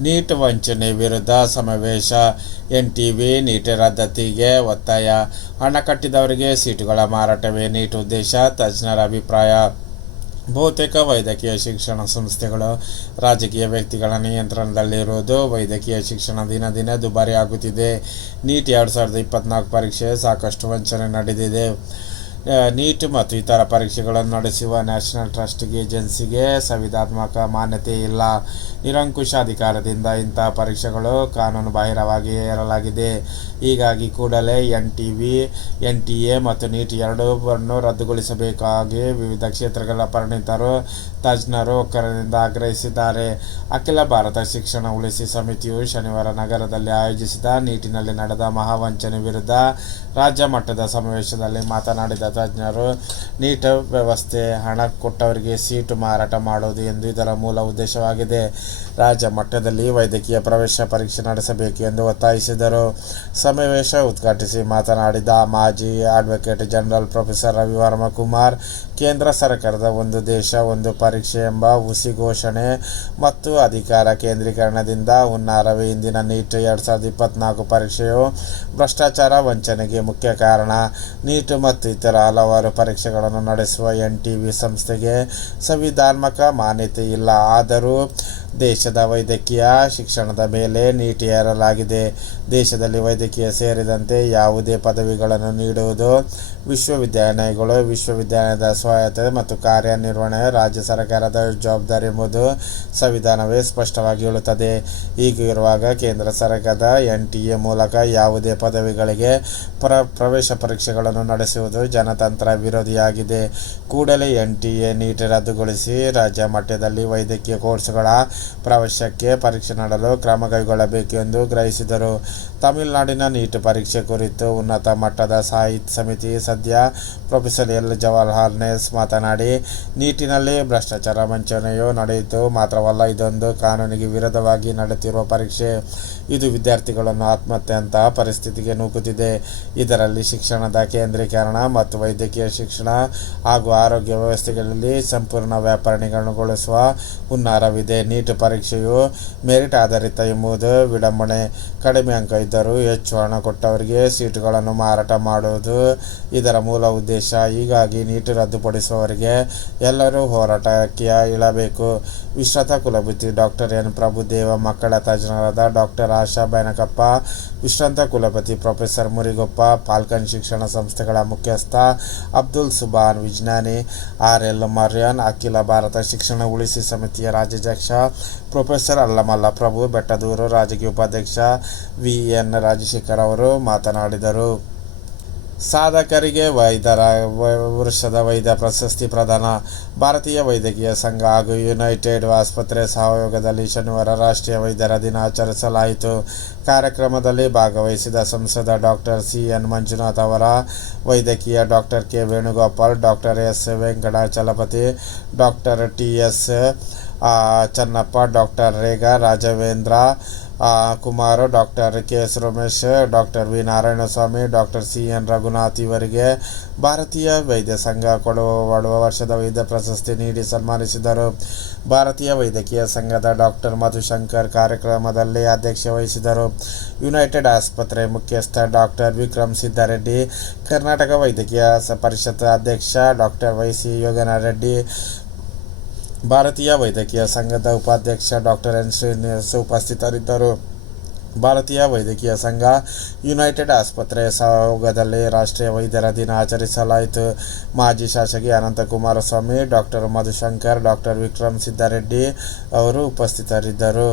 Neat ವಂಚನೆ ವಿರುದ್ಧ ಸಮಾವೇಶ. ಎನ್ ಟಿ ವಿ ನೀಟ್ ರದ್ದತಿಗೆ ಒತ್ತಾಯ. ಹಣ ಕಟ್ಟಿದವರಿಗೆ ಸೀಟುಗಳ ಮಾರಾಟವೇ ನೀಟ್ ಉದ್ದೇಶ, ತಜ್ಞರ ಅಭಿಪ್ರಾಯ. ಬಹುತೇಕ ವೈದ್ಯಕೀಯ ಶಿಕ್ಷಣ ಸಂಸ್ಥೆಗಳು ರಾಜಕೀಯ ವ್ಯಕ್ತಿಗಳ ನಿಯಂತ್ರಣದಲ್ಲಿರುವುದು ವೈದ್ಯಕೀಯ ಶಿಕ್ಷಣ ದಿನ ದಿನ ದುಬಾರಿ ಆಗುತ್ತಿದೆ ನೀಟ್ ಎರಡು ಸಾವಿರದ ಇಪ್ಪತ್ನಾಲ್ಕು ಪರೀಕ್ಷೆ ಸಾಕಷ್ಟು ವಂಚನೆ ನಡೆದಿದೆ. ನೀಟ್ ಮತ್ತು ಇತರ ಪರೀಕ್ಷೆಗಳನ್ನು ನಡೆಸುವ ನ್ಯಾಷನಲ್ ಟ್ರಸ್ಟ್ ಏಜೆನ್ಸಿಗೆ ಸಂವಿಧಾತ್ಮಕ ಮಾನ್ಯತೆ ಇಲ್ಲ. ನಿರಂಕುಶ ಅಧಿಕಾರದಿಂದ ಇಂತಹ ಪರೀಕ್ಷೆಗಳು ಕಾನೂನು ಬಾಹಿರವಾಗಿ ಹೀಗಾಗಿ ಕೂಡಲೇ N T V, N T A ಮತ್ತು ನೀಟ್ ಎರಡೂವನ್ನು ರದ್ದುಗೊಳಿಸಬೇಕಾಗಿ ವಿವಿಧ ಕ್ಷೇತ್ರಗಳ ಪರಿಣಿತರು, ತಜ್ಞರು ಒಕ್ಕರದಿಂದ ಆಗ್ರಹಿಸಿದ್ದಾರೆ. ಅಖಿಲ ಭಾರತ ಶಿಕ್ಷಣ ಉಳಿಸಿ ಸಮಿತಿಯು ಶನಿವಾರ ನಗರದಲ್ಲಿ ಆಯೋಜಿಸಿದ ನೀಟಿನಲ್ಲಿ ನಡೆದ ಮಹಾವಂಚನೆ ವಿರುದ್ಧ ರಾಜ್ಯ ಮಟ್ಟದ ಸಮಾವೇಶದಲ್ಲಿ ಮಾತನಾಡಿದ ತಜ್ಞರು, ನೀಟ್ ವ್ಯವಸ್ಥೆ, ಹಣ ಕೊಟ್ಟವರಿಗೆ ಸೀಟು ಮಾರಾಟ ಮಾಡುವುದು ಎಂದು ಇದರ ಮೂಲ ಉದ್ದೇಶವಾಗಿದೆ. ರಾಜ್ಯ ಮಟ್ಟದಲ್ಲಿ ವೈದ್ಯಕೀಯ ಪ್ರವೇಶ ಪರೀಕ್ಷೆ ನಡೆಸಬೇಕು ಎಂದು ಒತ್ತಾಯಿಸಿದರು. ಸಮಾವೇಶ ಉದ್ಘಾಟಿಸಿ ಮಾತನಾಡಿದ ಮಾಜಿ advocate general professor Ravivarma Kumar, ಕೇಂದ್ರ ಸರ್ಕಾರದ ಒಂದು ದೇಶ, ಒಂದು ಪರೀಕ್ಷೆ ಎಂಬ ಹುಸಿ ಘೋಷಣೆ ಮತ್ತು ಅಧಿಕಾರ ಕೇಂದ್ರೀಕರಣದಿಂದ ಹುನ್ನಾರವೇ ಇಂದಿನ ನೀಟ್ ಎರಡು ಸಾವಿರದ ಇಪ್ಪತ್ನಾಲ್ಕು ಪರೀಕ್ಷೆಯು ಭ್ರಷ್ಟಾಚಾರ ವಂಚನೆಗೆ ಮುಖ್ಯ ಕಾರಣ. ನೀಟ್ ಮತ್ತು ಇತರ ಹಲವಾರು ಪರೀಕ್ಷೆಗಳನ್ನು ನಡೆಸುವ ಎನ್ ಟಿ ವಿ ಸಂಸ್ಥೆಗೆ ಸಂವಿಧಾನಾತ್ಮಕ ಮಾನ್ಯತೆ ಇಲ್ಲ. ಆದರೂ ದೇಶದ ವೈದ್ಯಕೀಯ ಶಿಕ್ಷಣದ ಮೇಲೆ ನೀಟಿ ಹೇರಲಾಗಿದೆ. ದೇಶದಲ್ಲಿ ವೈದ್ಯಕೀಯ ಸೇರಿದಂತೆ ಯಾವುದೇ ಪದವಿಗಳನ್ನು ನೀಡುವುದು ವಿಶ್ವವಿದ್ಯಾಲಯಗಳು ವಿಶ್ವವಿದ್ಯಾಲಯದ ಸ್ವಾಯತ್ತೆ ಮತ್ತು ಕಾರ್ಯನಿರ್ವಹಣೆ ರಾಜ್ಯ ಸರ್ಕಾರದ ಜವಾಬ್ದಾರಿ ಎಂಬುದು ಸಂವಿಧಾನವೇ ಸ್ಪಷ್ಟವಾಗಿ ಹೇಳುತ್ತದೆ. ಹೀಗಿರುವಾಗ ಕೇಂದ್ರ ಸರ್ಕಾರದ ಎನ್ ಟಿ ಎ ಮೂಲಕ ಯಾವುದೇ ಪದವಿಗಳಿಗೆ ಪ್ರ, ಪ್ರವೇಶ ಪರೀಕ್ಷೆಗಳನ್ನು ನಡೆಸುವುದು ಜನತಂತ್ರ ವಿರೋಧಿಯಾಗಿದೆ. ಕೂಡಲೇ ಎನ್ ಟಿ ಎ ನೀಟ್ ರದ್ದುಗೊಳಿಸಿ ರಾಜ್ಯ ಮಟ್ಟದಲ್ಲಿ ವೈದ್ಯಕೀಯ ಕೋರ್ಸ್ಗಳ ಪ್ರವೇಶಕ್ಕೆ ಪರೀಕ್ಷೆ ಮಾಡಲು ಕ್ರಮ ಕೈಗೊಳ್ಳಬೇಕೆಂದು ಗ್ರಹಿಸಿದರು. ತಮಿಳುನಾಡಿನ ನೀಟ್ ಪರೀಕ್ಷೆ ಕುರಿತು ಉನ್ನತ ಮಟ್ಟದ ಸಾಹಿತ್ಯ ಸಮಿತಿ ಸದ್ಯ ಪ್ರೊಫೆಸರ್ ಎಲ್. ಜವಾಹರ್ ನೆಸ್ ಮಾತನಾಡಿ, ನೀಟಿನಲ್ಲಿ ಭ್ರಷ್ಟಾಚಾರ ವಂಚನೆಯು ನಡೆಯಿತು. ಮಾತ್ರವಲ್ಲ, ಇದೊಂದು ಕಾನೂನಿಗೆ ವಿರೋಧವಾಗಿ ನಡೆಯುತ್ತಿರುವ ಪರೀಕ್ಷೆ. ಇದು ವಿದ್ಯಾರ್ಥಿಗಳನ್ನು ಆತ್ಮಹತ್ಯೆಯಂತಹ ಪರಿಸ್ಥಿತಿಗೆ ನೂಕುತ್ತಿದೆ. ಇದರಲ್ಲಿ ಶಿಕ್ಷಣದ ಕೇಂದ್ರೀಕರಣ ಮತ್ತು ವೈದ್ಯಕೀಯ ಶಿಕ್ಷಣ ಹಾಗೂ ಆರೋಗ್ಯ ವ್ಯವಸ್ಥೆಗಳಲ್ಲಿ ಸಂಪೂರ್ಣ ವ್ಯಾಪಾರಣಿಗಳನ್ನುಗೊಳಿಸುವ ಹುನ್ನಾರವಿದೆ. ನೀಟ್ ಪರೀಕ್ಷೆಯು ಮೆರಿಟ್ ಆಧಾರಿತ ಎಂಬುದು ವಿಡಂಬಣೆ. ಕಡಿಮೆ ಅಂಕ ಇದ್ದರೂ ಹೆಚ್ಚು ಹಣ ಕೊಟ್ಟವರಿಗೆ ಸೀಟುಗಳನ್ನು ಮಾರಾಟ ಮಾಡುವುದು ಇದರ ಮೂಲ ಉದ್ದೇಶ. ಹೀಗಾಗಿ ನೀಟ್ ರದ್ದುಪಡಿಸುವವರಿಗೆ ಎಲ್ಲರೂ ಹೋರಾಟಕ್ಕೆ ಇಳಬೇಕು. ವಿಶ್ರತ ಕುಲಪತಿ ಡಾಕ್ಟರ್ ಎನ್. ಪ್ರಭುದೇವ, ಮಕ್ಕಳ ತಜ್ಞರಾದ ಡಾಕ್ಟರ್ ಆಶಾ ಬೈನಕಪ್ಪ, ವಿಶ್ರಾಂತ ಕುಲಪತಿ ಪ್ರೊಫೆಸರ್ ಮುರಿಗೊಪ್ಪ, ಪಾಲ್ಕನ್ ಶಿಕ್ಷಣ ಸಂಸ್ಥೆಗಳ ಮುಖ್ಯಸ್ಥ ಅಬ್ದುಲ್ ಸುಬಾನ್ ವಿಜ್ಞಾನಿ, ಆರ್. ಎಲ್. ಮರ್ಯಾನ್, ಅಖಿಲ ಭಾರತ ಶಿಕ್ಷಣ ಉಳಿಸಿ ಸಮಿತಿಯ ರಾಜ್ಯಾಧ್ಯಕ್ಷ ಪ್ರೊಫೆಸರ್ ಅಲ್ಲಮಲ್ಲ ಪ್ರಭು, ಬೆಟ್ಟದೂರು ರಾಜಕೀಯ ಉಪಾಧ್ಯಕ್ಷ ವಿ ಎನ್ ರಾಜಶೇಖರ್ ಅವರು ಮಾತನಾಡಿದರು. ಸಾಧಕರಿಗೆ ವೈದ್ಯರ ವೃಷದ ವೈದ್ಯ ಪ್ರಶಸ್ತಿ ಪ್ರದಾನ, ಭಾರತೀಯ ವೈದ್ಯಕೀಯ ಸಂಘ ಹಾಗೂ ಯುನೈಟೆಡ್ ಆಸ್ಪತ್ರೆ ಸಹಯೋಗದಲ್ಲಿ ಶನಿವಾರ ರಾಷ್ಟ್ರೀಯ ವೈದ್ಯರ ದಿನ ಆಚರಿಸಲಾಯಿತು. ಕಾರ್ಯಕ್ರಮದಲ್ಲಿ ಭಾಗವಹಿಸಿದ ಸಂಸದ ಡಾಕ್ಟರ್ ಸಿ ಎನ್ ಮಂಜುನಾಥ್ ಅವರ, ವೈದ್ಯಕೀಯ doctor K. Venugopal doctor S. Venkatachalapathi doctor T. S. Channappa, doctor Rega, Rajavendra Kumar, doctor K S Ramesh, doctor V Narayanaswamy, doctor C N Raghunath ಇವರಿಗೆ ಭಾರತೀಯ ವೈದ್ಯ ಸಂಘ ಕೊಡುವ ವರ್ಷದ ವೈದ್ಯ ಪ್ರಶಸ್ತಿ ನೀಡಿ ಸನ್ಮಾನಿಸಿದರು. ಭಾರತೀಯ ವೈದ್ಯಕೀಯ ಸಂಘದ ಡಾಕ್ಟರ್ ಮಧುಶಂಕರ್ ಕಾರ್ಯಕ್ರಮದಲ್ಲಿ ಅಧ್ಯಕ್ಷ ವಹಿಸಿದರು. ಯುನೈಟೆಡ್ ಆಸ್ಪತ್ರೆ ಮುಖ್ಯಸ್ಥ ಡಾಕ್ಟರ್ ವಿಕ್ರಮ್ ಸಿದ್ದಾರೆಡ್ಡಿ ಕರ್ನಾಟಕ ವೈದ್ಯಕೀಯ ಪರಿಷತ್ ಅಧ್ಯಕ್ಷ ಡಾಕ್ಟರ್ ವೈ ಸಿ ಯೋಗನಾರೆಡ್ಡಿ ಭಾರತೀಯ ವೈದ್ಯಕೀಯ ಸಂಘದ ಉಪಾಧ್ಯಕ್ಷ ಡಾಕ್ಟರ್ ಎನ್ ಶ್ರೀನಿವಾಸ್ ಉಪಸ್ಥಿತರಿದ್ದರು. ಭಾರತೀಯ ವೈದ್ಯಕೀಯ ಸಂಘ ಯುನೈಟೆಡ್ ಆಸ್ಪತ್ರೆ ಸಹಯೋಗದಲ್ಲಿ ರಾಷ್ಟ್ರೀಯ ವೈದ್ಯರ ದಿನ ಆಚರಿಸಲಾಯಿತು. ಮಾಜಿ ಶಾಸಕಿ ಅನಂತ ಕುಮಾರಸ್ವಾಮಿ, ಡಾಕ್ಟರ್ ಮಧುಶಂಕರ್, ಡಾಕ್ಟರ್ ವಿಕ್ರಮ್ ಸಿದ್ದಾರೆಡ್ಡಿ ಅವರು ಉಪಸ್ಥಿತರಿದ್ದರು.